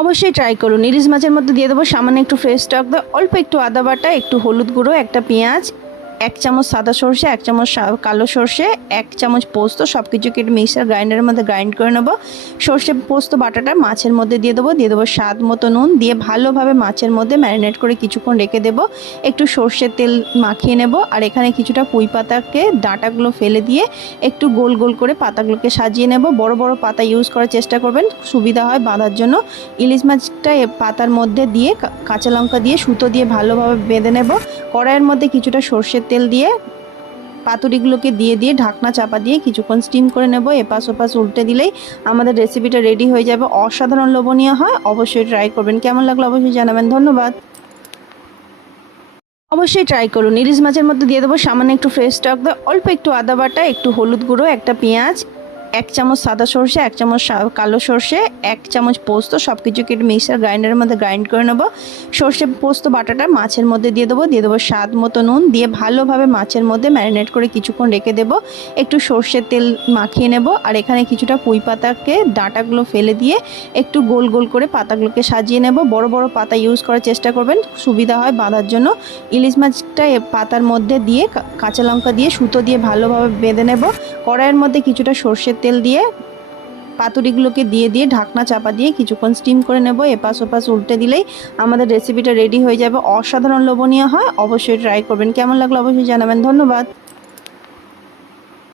অবশ্যই ট্রাই করুন। ইলিশ মাছের মধ্যে দিয়ে দেবো সামান্য একটু ফ্রেশ টক দই, অল্প একটু আদা বাটা, একটু হলুদ গুঁড়ো, একটা পেঁয়াজ, 1 চামচ সাদা সর্ষে, 1 চামচ কালো সর্ষে, 1 চামচ পোস্ত, সব কিছুকে একটু মিক্সার গ্রাইন্ডারের মধ্যে গ্রাইন্ড করে নেবো। সর্ষে পোস্ত বাটাটা মাছের মধ্যে দিয়ে দেবো স্বাদ মতো নুন দিয়ে ভালোভাবে মাছের মধ্যে ম্যারিনেট করে কিছুক্ষণ রেখে দেবো। একটু সর্ষের তেল মাখিয়ে নেব। আর এখানে কিছুটা পুঁই পাতাকে ডাঁটাগুলো ফেলে দিয়ে একটু গোল গোল করে পাতাগুলোকে সাজিয়ে নেব। বড় বড় পাতা ইউজ করার চেষ্টা করবেন, সুবিধা হয় বাঁধার জন্য। ইলিশ মাছটা পাতার মধ্যে দিয়ে কাঁচা লঙ্কা দিয়ে সুতো দিয়ে ভালোভাবে বেঁধে নেব। কড়াইয়ের মধ্যে কিছুটা সর্ষের তেল দিয়ে পাতুরিগুলোকে দিয়ে ঢাকনা চাপা দিয়ে কিছুক্ষণ স্টিম করে নেব। এপাশ ওপাশ উল্টে দিলেই আমাদের রেসিপিটা রেডি হয়ে যাবে। অসাধারণ লোভনীয় হয়, অবশ্যই ট্রাই করবেন। কেমন লাগলো অবশ্যই জানাবেন। ধন্যবাদ। অবশ্যই ট্রাই করুন। ইলিশ মাছের মধ্যে দিয়ে দেবো সামান্য একটু ফ্রেশ টক দই, অল্প একটু আদা বাটা, একটু হলুদ গুঁড়ো, একটা পেঁয়াজ, 1 চামচ সাদা সর্ষে, 1 চামচ কালো সর্ষে, 1 চামচ পোস্ত, সব কিছুকে একটু মিক্সার গ্রাইন্ডারের মধ্যে গ্রাইন্ড করে নেব। সর্ষে পোস্ত বাটাটা মাছের মধ্যে দিয়ে দেবো স্বাদ মতো নুন দিয়ে ভালোভাবে মাছের মধ্যে ম্যারিনেট করে কিছুক্ষণ রেখে দেবো। একটু সর্ষের তেল মাখিয়ে নেব। আর এখানে কিছুটা পুঁই পাতাকে ডাঁটাগুলো ফেলে দিয়ে একটু গোল গোল করে পাতাগুলোকে সাজিয়ে নেব। বড় বড় পাতা ইউজ করার চেষ্টা করবেন, সুবিধা হয় বাঁধার জন্য। ইলিশ মাছটা পাতার মধ্যে দিয়ে কাঁচা লঙ্কা দিয়ে সুতো দিয়ে ভালোভাবে বেঁধে নেব। কড়াইয়ের মধ্যে কিছুটা সর্ষের তেল দিয়ে পাতুরিগুলোকে দিয়ে ঢাকনা চাপা দিয়ে কিছুক্ষণ স্টিম করে নেব। এপাশ ওপাশ উল্টে দিলেই আমাদের রেসিপিটা রেডি হয়ে যাবে। অসাধারণ লোভনীয় হয়, অবশ্যই ট্রাই করবেন। কেমন লাগলো অবশ্যই জানাবেন। ধন্যবাদ।